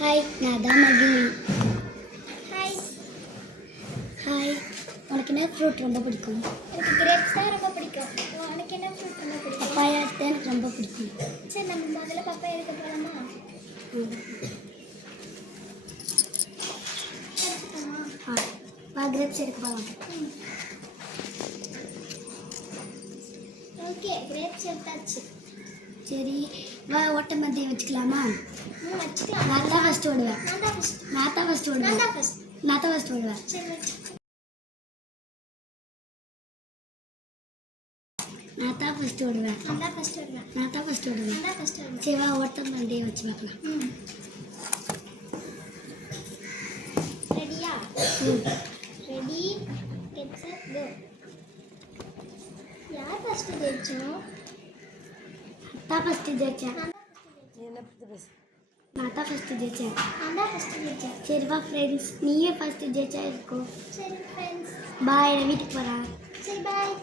Hi, நான் தான் மகிழ். ஹாய். ஹாய், உனக்கு என்ன ஃப்ரூட் ரொம்ப பிடிக்கும்? எனக்கு கிரேப்ஸ் தான் ரொம்ப பிடிக்கும். உனக்கு என்ன ஃப்ரூட் ரொம்ப பிடிக்கும்? பப்பாயா தான் எனக்கு ரொம்ப பிடிக்கும். சரி, நம்ம முதல்ல பப்பாயா எடுக்க போகலாமா? கிரேப்ஸ் எடுக்க போகலாம். ஓகே, கிரேப்ஸ் எடுத்தாச்சு. சரி, வா ஓட்ட மத்தியம் வச்சுக்கலாமா? வச்சுக்கலாம். நான் தான் ஃபஸ்ட்டு ஓடுவேன். நான் தான் ஃபஸ்ட். நான் தான் ஃபஸ்ட்டு ஓடுவேன். நான் தான் ஃபஸ்ட். நான் தான் ஃபஸ்ட்டு ஓடுவேன். சரி, வச்சு. நான் தான் ஃபஸ்ட்டு ஓடுவேன். நான் தான் ஃபஸ்ட் வருவேன். நான் தான் ஃபஸ்ட்டு ஓடுவேன். நான் தான் ஃபஸ்ட் வருவேன். சரி, வா ஓட்ட மத்தியம் வச்சு பார்க்கலாம். ரெடியா? ரெடி, கெட் செட், கோ. யார் ஃபஸ்ட்டு ஜெயிச்சோம்? நான் ஃபஸ்ட்டு ஜெயிச்சேன். நான் தான் ஃபஸ்ட்டு ஜெயிச்சேன். நான் தான் ஃபஸ்ட்டு ஜெயிச்சேன். சரி வா ஃப்ரெண்ட்ஸ், நீயே ஃபஸ்ட்டு ஜெயிச்சா இருக்கும். சரி ஃப்ரெண்ட்ஸ், பாய், நான் வீட்டுக்கு போகிறேன். சரி பாய்.